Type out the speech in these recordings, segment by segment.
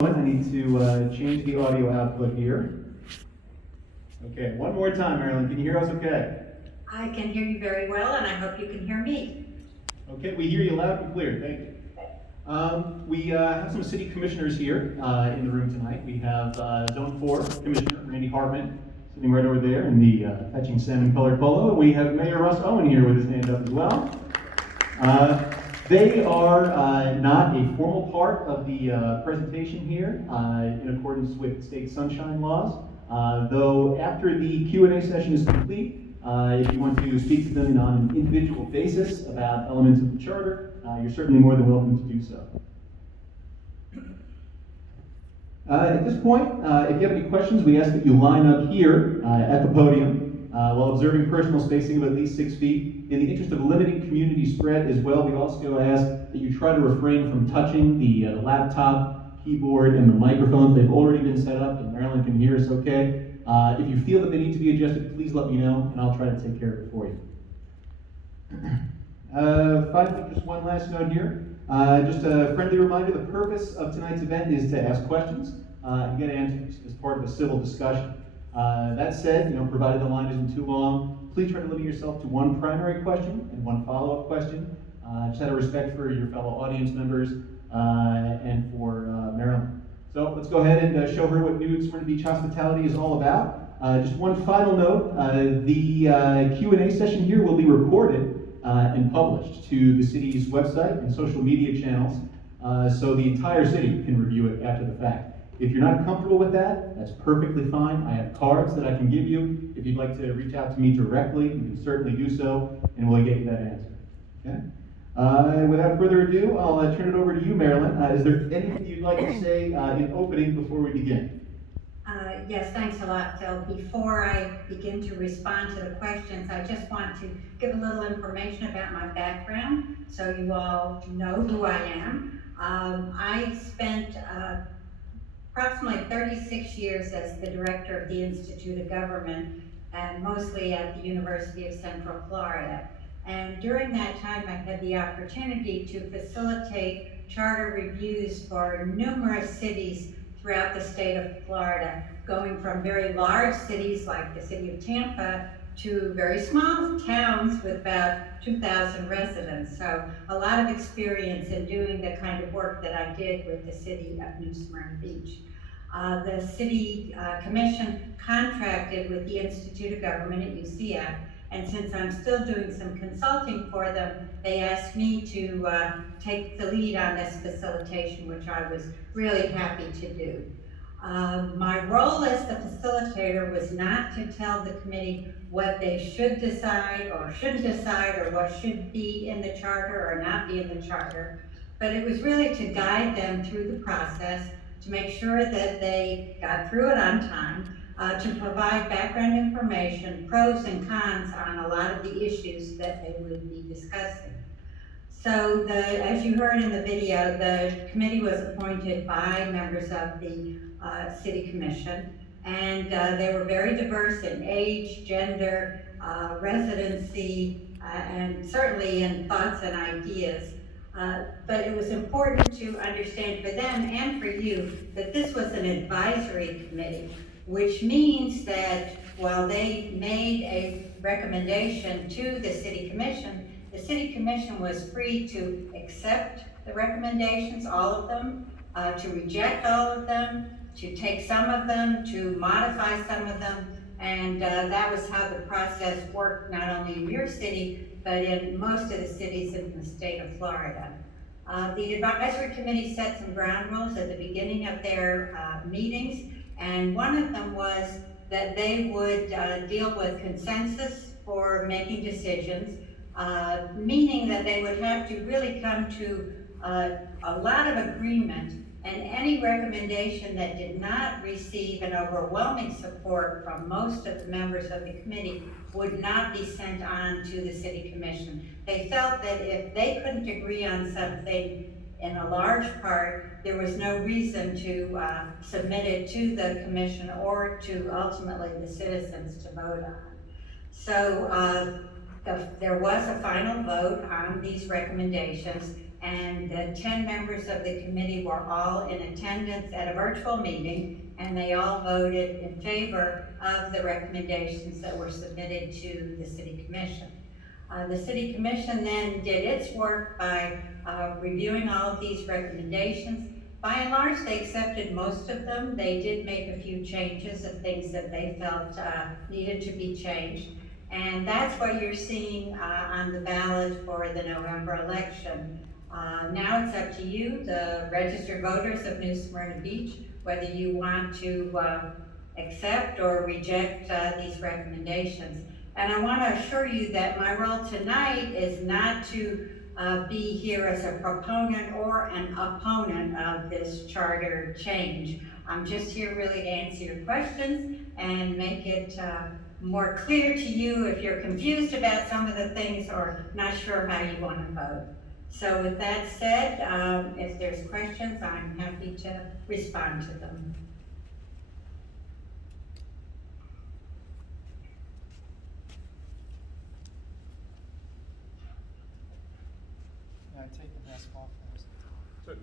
I need to change the audio output here. Okay, one more time, Marilyn. Can you hear us okay? I can hear you very well, and I hope you can hear me. Okay, we hear you loud and clear. Thank you. We have some city commissioners here in the room tonight. We have Zone 4 Commissioner Randy Hartman sitting right over there in the fetching salmon colored polo. We have Mayor Russ Owen here with his hand up as well. They are not a formal part of the presentation here in accordance with state sunshine laws, though after the Q&A session is complete, if you want to speak to them on an individual basis about elements of the charter, you're certainly more than welcome to do so. At this point, if you have any questions, we ask that you line up here at the podium while observing personal spacing of at least 6 feet. In the interest of limiting community spread as well, we also ask that you try to refrain from touching the laptop, keyboard, and the microphones. They've already been set up, and Marilyn can hear us okay. If you feel that they need to be adjusted, please let me know, and I'll try to take care of it for you. Finally, just one last note here. Just a friendly reminder, the purpose of tonight's event is to ask questions and get answers as part of a civil discussion. That said, provided the line isn't too long, please try to limit yourself to one primary question and one follow-up question. Just out of respect for your fellow audience members and for Marilyn. So let's go ahead and show her what new Smyrna Beach hospitality is all about. Just one final note, the Q&A session here will be recorded and published to the city's website and social media channels so the entire city can review it after the fact. If you're not comfortable with that, that's perfectly fine. I have cards that I can give you. If you'd like to reach out to me directly, you can certainly do so, and we'll get you that answer. Okay? Without further ado, I'll turn it over to you, Marilyn. Is there anything you'd like to say in opening before we begin? Yes, thanks a lot, Phil. Before I begin to respond to the questions, I just want to give a little information about my background so you all know who I am. I spent approximately 36 years as the director of the Institute of Government, and mostly at the University of Central Florida. And during that time, I had the opportunity to facilitate charter reviews for numerous cities throughout the state of Florida, going from very large cities like the city of Tampa to very small towns with about 2,000 residents. So a lot of experience in doing the kind of work that I did with the city of New Smyrna Beach. The city commission contracted with the Institute of Government at UCF, and since I'm still doing some consulting for them, they asked me to take the lead on this facilitation, which I was really happy to do. My role as the facilitator was not to tell the committee what they should decide or shouldn't decide, or what should be in the charter or not be in the charter, but it was really to guide them through the process, to make sure that they got through it on time, to provide background information, pros and cons on a lot of the issues that they would be discussing. So as you heard in the video, the committee was appointed by members of the City Commission, and they were very diverse in age, gender, residency, and certainly in thoughts and ideas. But it was important to understand for them and for you that this was an advisory committee, which means that while they made a recommendation to the City Commission, the City Commission was free to accept the recommendations, all of them, to reject all of them, to take some of them, to modify some of them, and that was how the process worked, not only in your city, but in most of the cities in the state of Florida. The advisory committee set some ground rules at the beginning of their meetings, and one of them was that they would deal with consensus for making decisions, meaning that they would have to really come to a lot of agreement, and any recommendation that did not receive an overwhelming support from most of the members of the committee would not be sent on to the City Commission. They felt that if they couldn't agree on something in a large part, there was no reason to submit it to the commission or to ultimately the citizens to vote on. So there was a final vote on these recommendations, and the 10 members of the committee were all in attendance at a virtual meeting, and they all voted in favor of the recommendations that were submitted to the City Commission. The City Commission then did its work by reviewing all of these recommendations. By and large, they accepted most of them. They did make a few changes of things that they felt needed to be changed. And that's what you're seeing on the ballot for the November election. Now it's up to you, the registered voters of New Smyrna Beach, whether you want to accept or reject these recommendations. And I want to assure you that my role tonight is not to be here as a proponent or an opponent of this charter change. I'm just here really to answer your questions and make it more clear to you if you're confused about some of the things or not sure how you want to vote. So with that said, if there's questions, I'm happy to respond to them. May I take the basketball first? Good.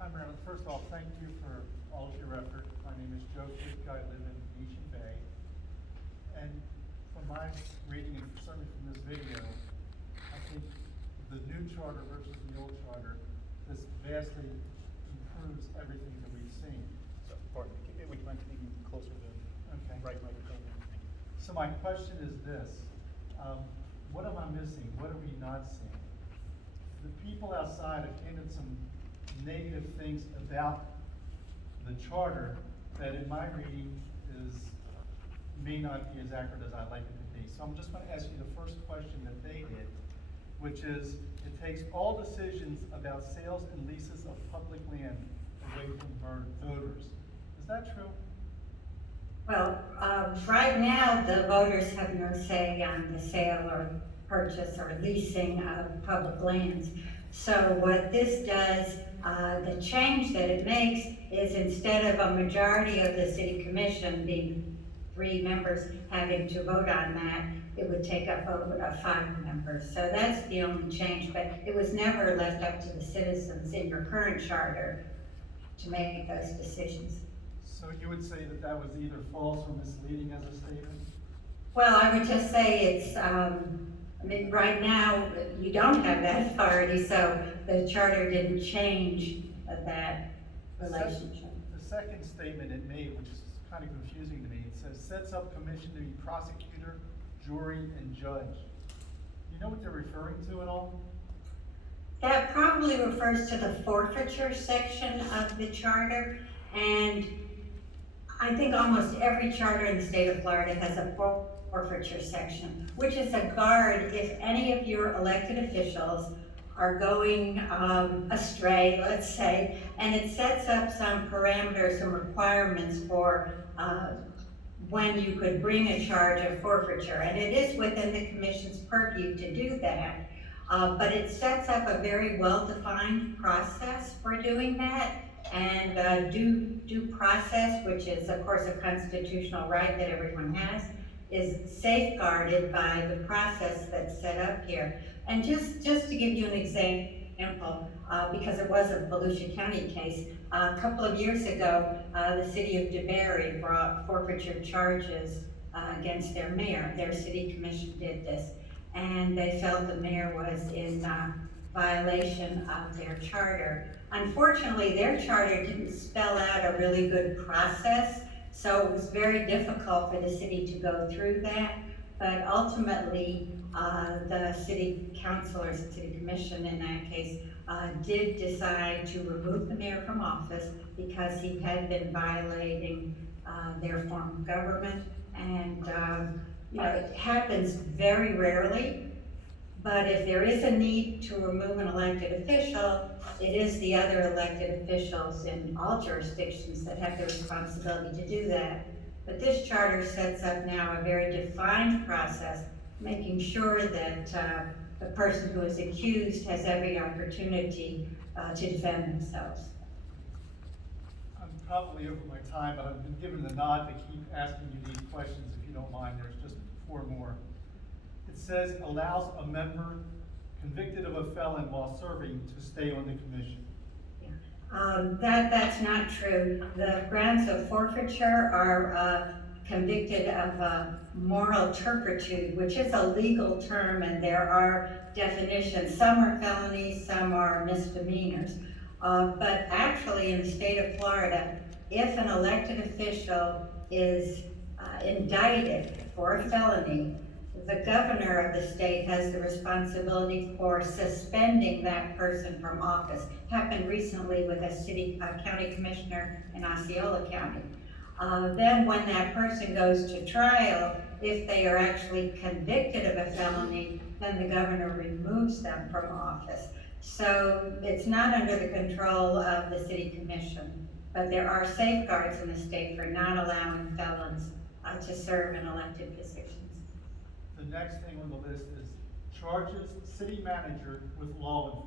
Hi, Marilyn. First of all, thank you for all of your effort. My name is Joe Kick. I live in Mission Bay. And from my reading, and certainly from this video, I think the new charter versus the old charter, this vastly improves everything that we've seen. So, pardon me, would you mind speaking closer to Okay. the right microphone? Thank you. So my question is this, what am I missing? What are we not seeing? The people outside have hinted some negative things about the charter that in my reading may not be as accurate as I'd like it to be. So I'm just gonna ask you the first question that they did, which is, it takes all decisions about sales and leases of public land away from voters. Is that true? Well, right now, the voters have no say on the sale or purchase or leasing of public lands. So what this does, the change that it makes is instead of a majority of the city commission being 3 members having to vote on that, it would take up over 5 members. So that's the only change, but it was never left up to the citizens in your current charter to make those decisions. So you would say that that was either false or misleading as a statement? Well, I would just say it's, I mean, right now, you don't have that authority, so the charter didn't change that relationship. The second statement it made, which is kind of confusing to me, it says, sets up commission to be prosecutor, jury, and judge. Do you know what they're referring to at all? That probably refers to the forfeiture section of the charter, and I think almost every charter in the state of Florida has a forfeiture section, which is a guard if any of your elected officials are going astray, let's say, and it sets up some parameters and requirements for when you could bring a charge of forfeiture. And it is within the commission's purview to do that, but it sets up a very well-defined process for doing that. And due process, which is of course a constitutional right that everyone has, is safeguarded by the process that's set up here. And just to give you an example, because it was a Volusia County case, a couple of years ago, the city of DeBary brought forfeiture charges against their mayor. Their city commission did this, and they felt the mayor was in violation of their charter. Unfortunately, their charter didn't spell out a really good process, so it was very difficult for the city to go through that. But ultimately, the city councilors, the city commission in that case, did decide to remove the mayor from office because he had been violating their form of government. And you know, it happens very rarely, but if there is a need to remove an elected official, it is the other elected officials in all jurisdictions that have the responsibility to do that. But this charter sets up now a very defined process, making sure that the person who is accused has every opportunity to defend themselves. I'm probably over my time, but I've been given the nod to keep asking you these questions if you don't mind. There's just 4 more. It says allows a member convicted of a felon while serving to stay on the commission. That's not true. The grounds of forfeiture are convicted of moral turpitude, which is a legal term, and there are definitions. Some are felonies, some are misdemeanors. But actually, in the state of Florida, if an elected official is indicted for a felony, the governor of the state has the responsibility for suspending that person from office. Happened recently with a county commissioner in Osceola County. Then when that person goes to trial, if they are actually convicted of a felony, then the governor removes them from office. So it's not under the control of the city commission, but there are safeguards in the state for not allowing felons to serve in elected positions. The next thing on the list is charges city manager with law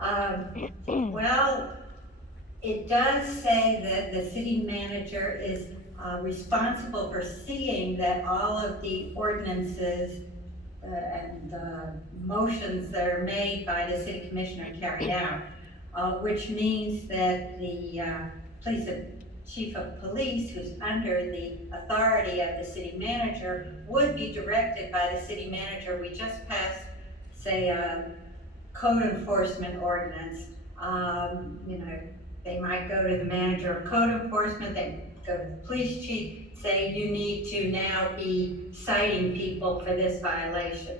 enforcement. Well, it does say that the city manager is responsible for seeing that all of the ordinances and motions that are made by the city commissioner are carried out, which means that the chief of police, who's under the authority of the city manager, would be directed by the city manager. We just passed, say, a code enforcement ordinance. They might go to the manager of code enforcement, they go to the police chief, say you need to now be citing people for this violation.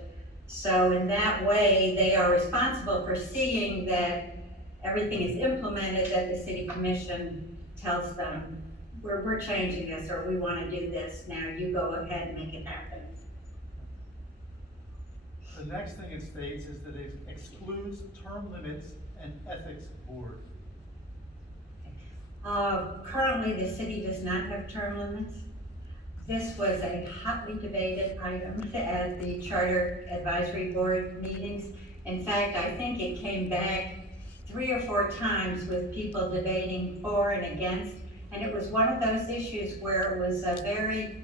So in that way, they are responsible for seeing that everything is implemented, that the city commission tells them, we're changing this, or we want to do this, now you go ahead and make it happen. The next thing it states is that it excludes term limits and ethics board. Currently, the city does not have term limits. This was a hotly debated item at the Charter Advisory Board meetings. In fact, I think it came back 3 or 4 times with people debating for and against, and it was one of those issues where it was a very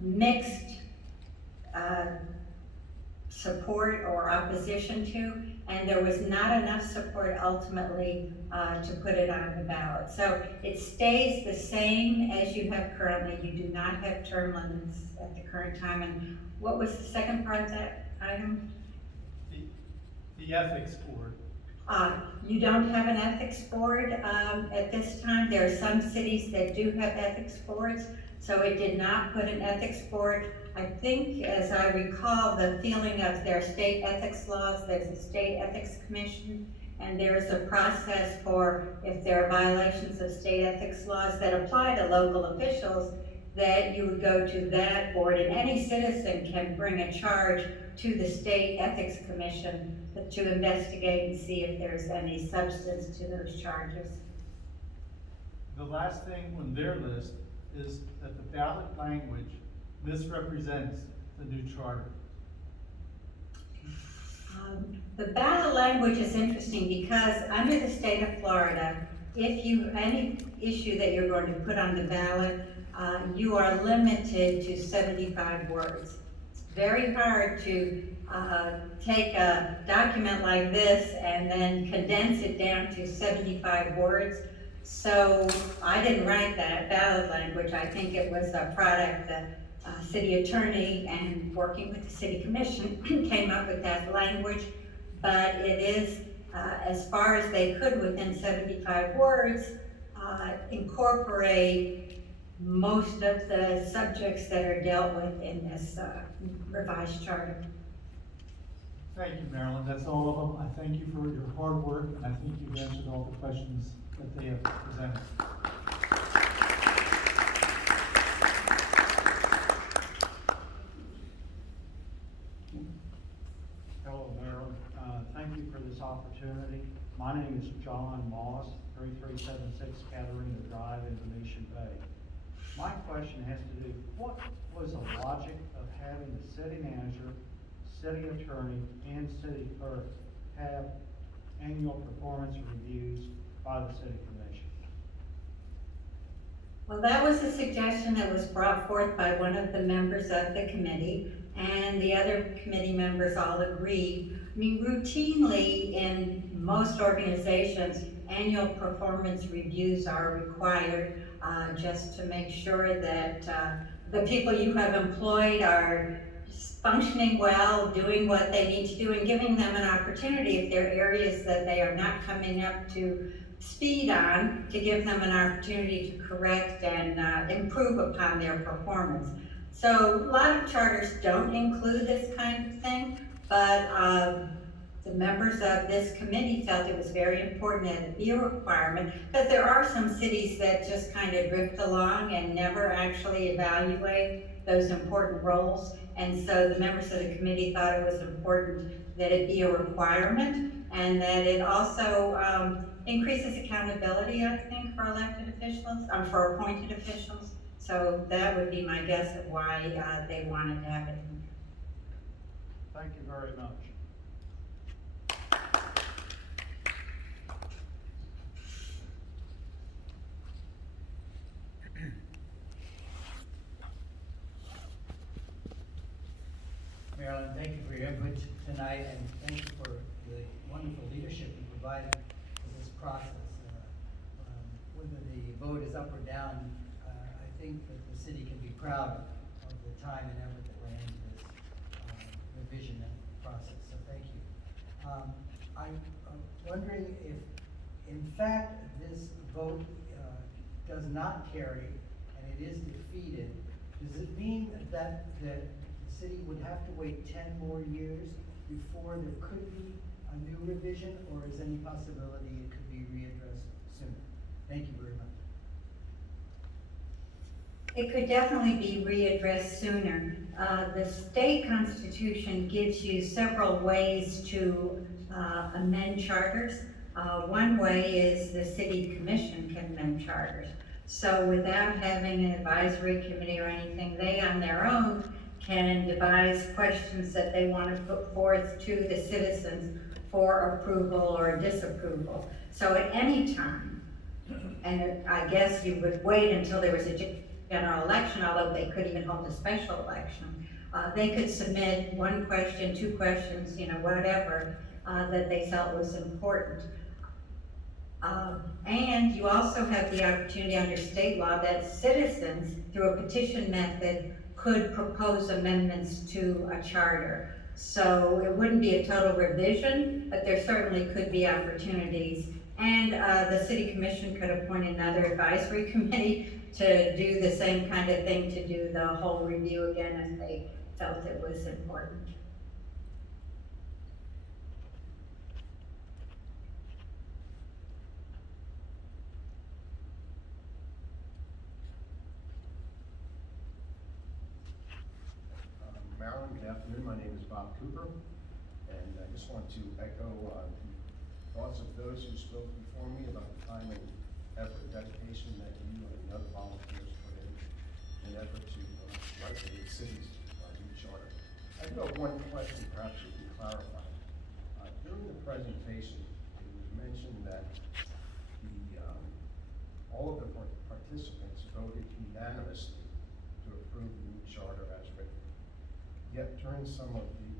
mixed support or opposition to, and there was not enough support ultimately to put it on the ballot. So it stays the same as you have currently. You do not have term limits at the current time. And what was the second part of that item? The ethics board. You don't have an ethics board at this time. There are some cities that do have ethics boards, so it did not put an ethics board. I think, as I recall, the feeling of their state ethics laws, there's a state ethics commission, and there's a process for if there are violations of state ethics laws that apply to local officials, that you would go to that board, and any citizen can bring a charge to the state ethics commission to investigate and see if there's any substance to those charges. The last thing on their list is that the ballot language misrepresents the new charter. The ballot language is interesting because under the state of Florida, if you, any issue that you're going to put on the ballot, you are limited to 75 words. It's very hard to take a document like this and then condense it down to 75 words. So I didn't write that ballot language. I think it was a product that city attorney and working with the city commission came up with that language. But it is, as far as they could within 75 words, incorporate most of the subjects that are dealt with in this revised charter. Thank you, Marilyn. That's all of them. I thank you for your hard work, and I think you've answered all the questions that they have presented. Hello, Marilyn. Thank you for this opportunity. My name is John Moss, 3376 Catharina Drive in Venetian Bay. My question has to do, what was the logic of having the city manager, city attorney, and city clerk have annual performance reviews by the city commission? Well, that was a suggestion that was brought forth by one of the members of the committee, and the other committee members all agreed. I mean, routinely in most organizations, annual performance reviews are required, just to make sure that, the people you have employed are functioning well, doing what they need to do, and giving them an opportunity if there are areas that they are not coming up to speed on, to give them an opportunity to correct and improve upon their performance. So a lot of charters don't include this kind of thing, but the members of this committee felt it was very important that it be a requirement, because there are some cities that just kind of drift along and never actually evaluate those important roles. And so the members of the committee thought it was important that it be a requirement, and that it also increases accountability, I think, for elected officials, for appointed officials. So that would be my guess of why they wanted to have it in there. Thank you very much. Marilyn, thank you for your input tonight, and thank you for the wonderful leadership you provided for this process. Whether the vote is up or down, I think that the city can be proud of the time and effort that went into this revision and process, so thank you. I'm wondering if, in fact, this vote does not carry and it is defeated, does it mean that the city would have to wait 10 more years before there could be a new revision, or is any possibility it could be readdressed sooner? Thank you very much. It could definitely be readdressed sooner. The state constitution gives you several ways to amend charters. One way is the city commission can amend charters. So without having an advisory committee or anything, they on their own can devise questions that they want to put forth to the citizens for approval or disapproval. So at any time, and I guess you would wait until there was a general election, although they could even hold a special election, they could submit one question, two questions, whatever, that they felt was important. And you also have the opportunity under state law that citizens, through a petition method, could propose amendments to a charter. So it wouldn't be a total revision, but there certainly could be opportunities. And the city commission could appoint another advisory committee to do the same kind of thing, to do the whole review again if they felt it was important. Marilyn, good afternoon. My name is Bob Cooper, and I just want to echo the thoughts of those who spoke before me about the time and effort and dedication that you and the other volunteers put in an effort to write the city's new charter. I do have one question, perhaps you can clarify. During the presentation, it was mentioned that all of the participants voted unanimously to approve the new charter as written. Yet during some of the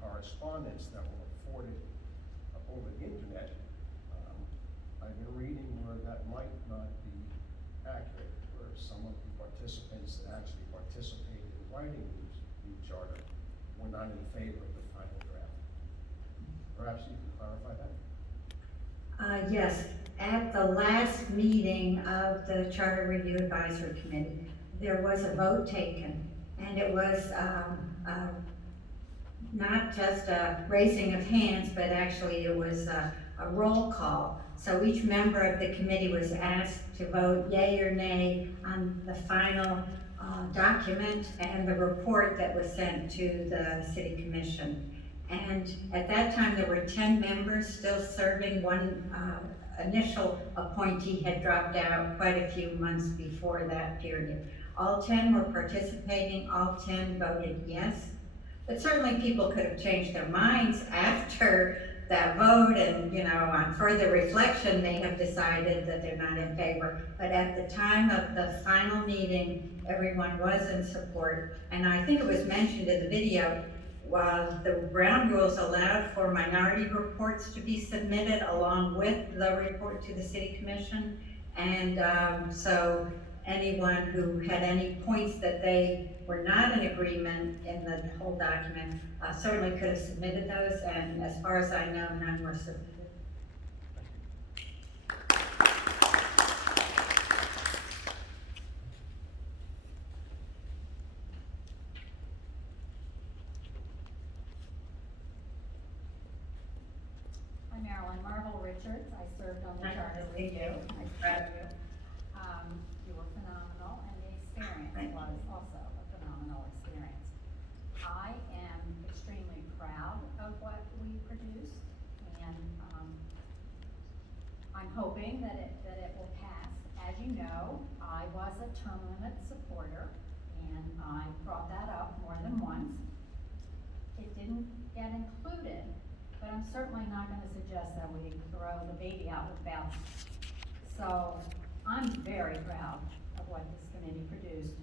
correspondence that were afforded over the internet, I've been reading where that might not be accurate, where some of the participants that actually participated in writing the new charter were not in favor of the final draft. Perhaps you can clarify that? Yes, at the last meeting of the Charter Review Advisory Committee, there was a vote taken. And it was not just a raising of hands, but actually it was a roll call. So each member of the committee was asked to vote yea or nay on the final document and the report that was sent to the city commission. And at that time, there were 10 members still serving. One initial appointee had dropped out quite a few months before that period. All 10 were participating, all 10 voted yes. But certainly people could have changed their minds after that vote, and, on further reflection, they have decided that they're not in favor. But at the time of the final meeting, everyone was in support, and I think it was mentioned in the video, while the ground rules allowed for minority reports to be submitted along with the report to the city commission. And so anyone who had any points that they were not in agreement in the whole document certainly could have submitted those, and as far as I know, none were submitted. Hi, Marilyn. Marvel Richards. I served on the Nice charter to with see you. you. Nice to meet you. You were phenomenal, and the experience Thank you. was also a phenomenal experience. I am extremely proud of what we produced, and I'm hoping that it will pass. As you know, I was a term limit supporter, and I brought that up more than once. It didn't get included, but I'm certainly not gonna suggest that we throw the baby out with the bathwater. So I'm very proud of what this committee produced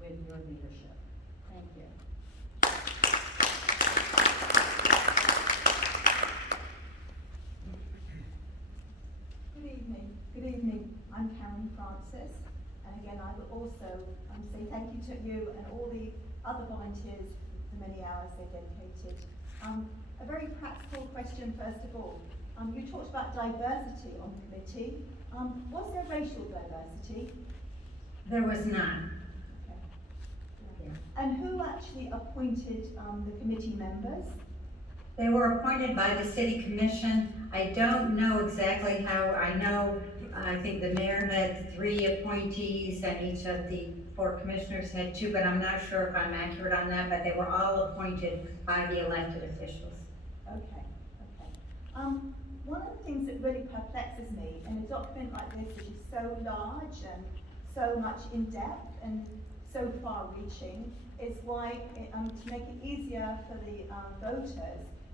with your leadership. Thank you. Good evening. Good evening. I'm Karen Francis, and again, I would also say thank you to you and all the other volunteers for the many hours they dedicated. A very practical question, first of all. You talked about diversity on the committee. Was there racial diversity? There was none. Okay. Yeah. And who actually appointed the committee members? They were appointed by the city commission. I don't know exactly how. I think the mayor had 3 appointees and each of the 4 commissioners had 2, but I'm not sure if I'm accurate on that, but they were all appointed by the elected officials. Okay, okay. One of the things that really perplexes me in a document like this, which is so large and so much in depth and so far reaching, is why, to make it easier for the voters,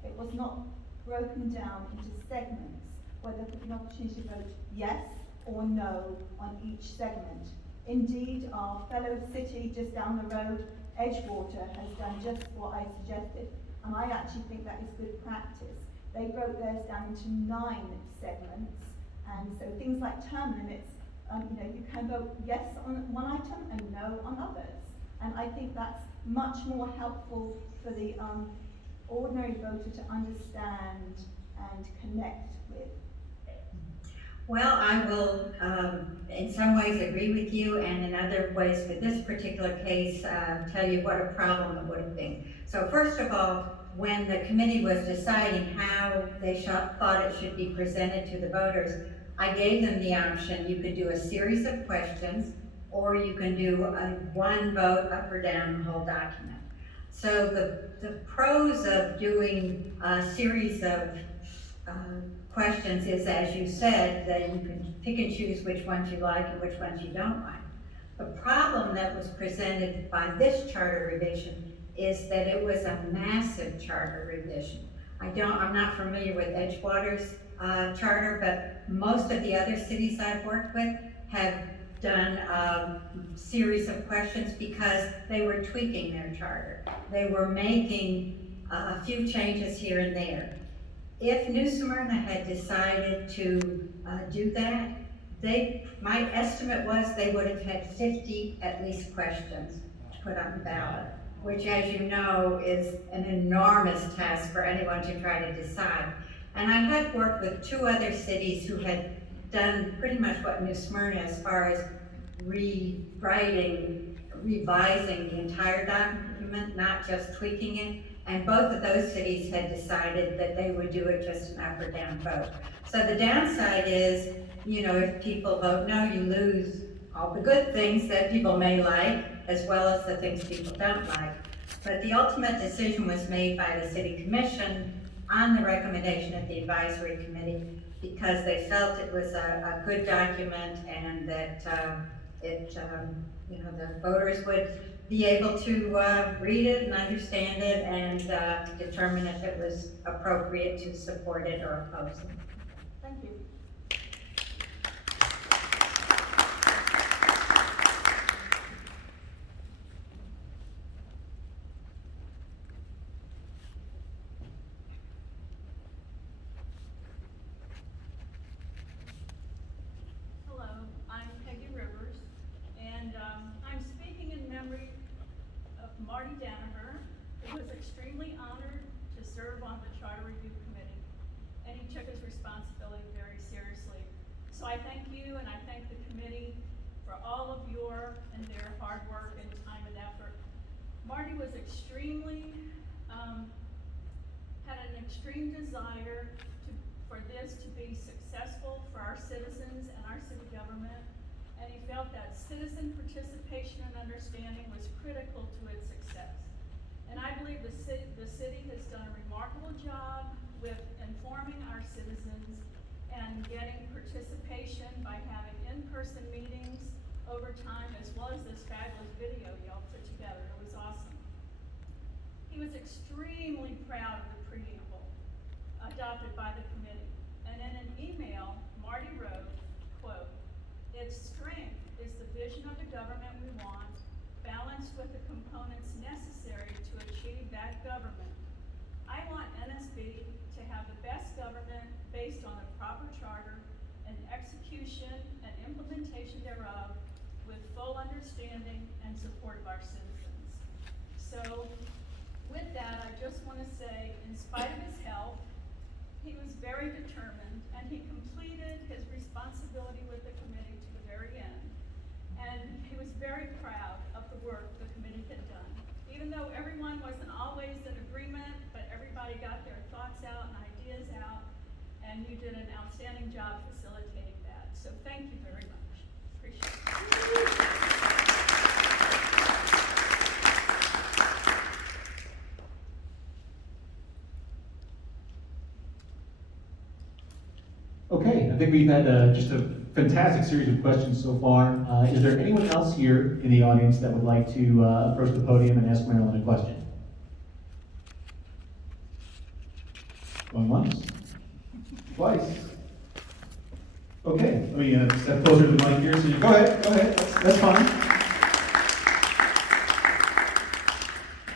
it was not broken down into segments, where there could be an opportunity to vote yes or no on each segment. Indeed, our fellow city just down the road, Edgewater, has done just what I suggested, and I actually think that is good practice. They broke theirs down into 9 segments, and so things like term limits, you can vote yes on one item and no on others. And I think that's much more helpful for the ordinary voter to understand and connect with. Well, I will, in some ways agree with you, and in other ways, for this particular case, tell you what a problem it would have been. So first of all, when the committee was deciding how they thought it should be presented to the voters, I gave them the option. You could do a series of questions, or you can do a 1 vote up or down the whole document. So the pros of doing a series of questions is, as you said, that you can pick and choose which ones you like and which ones you don't like. The problem that was presented by this charter revision is that it was a massive charter revision. I'm not familiar with Edgewater's charter, but most of the other cities I've worked with have done a series of questions because they were tweaking their charter. They were making a few changes here and there. If New Smyrna had decided to do that, my estimate was they would have had 50 at least questions to put on the ballot, which, as you know, is an enormous task for anyone to try to decide. And I had worked with 2 other cities who had done pretty much what New Smyrna as far as revising the entire document, not just tweaking it. And both of those cities had decided that they would do it just an up or down vote. So the downside is, if people vote no, you lose all the good things that people may like, as well as the things people don't like. But the ultimate decision was made by the city commission on the recommendation of the advisory committee, because they felt it was a good document and that the voters would be able to read it and understand it and determine if it was appropriate to support it or oppose it. Thank you. Hello, I'm Peggy Rivers, and I'm speaking in memory of Marty Danaher, who was extremely honored to serve on the Charter Review Committee, and he took his responsibility very seriously. So I thank you, and I thank the committee for all of your and their hard work and time and effort. Marty was had an extreme desire for this to be successful for our citizens and our city government, and he felt that citizen participation and understanding was critical to its success. And I believe the city has done a remarkable job with informing our citizens and getting participation by having in-person meetings over time, as well as this fabulous video y'all put together. It was awesome. He was extremely proud of the preamble adopted by the committee. And in an email, Marty wrote, quote, "Its strength is the vision of the government we want, balanced with the components necessary to achieve that government. I want NSB to have the best government based on a proper charter and execution and implementation thereof with full understanding and support of our citizens." So with that, I just want to say, in spite of his health, he was very determined, and he completed his responsibility with the committee to the very end. And he was very proud of the work the committee had done. Even though everyone wasn't always in agreement, but everybody got their thoughts out and ideas out, and you did an outstanding job facilitating that. So thank you very much. Appreciate it. Okay, I think we've had just a fantastic series of questions so far. Is there anyone else here in the audience that would like to approach the podium and ask Marilyn a question? Going once? Twice? Okay, let me step closer to the mic here. So you, go ahead, that's fine.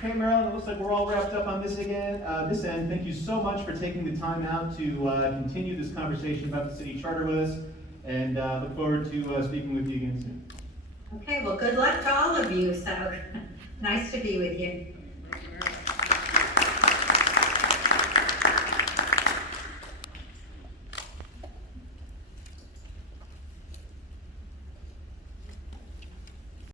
Okay, Marilyn, it looks like we're all wrapped up on this end. Thank you so much for taking the time out to continue this conversation about the city charter with us, and look forward to speaking with you again soon. Okay, well, good luck to all of you, so nice to be with you.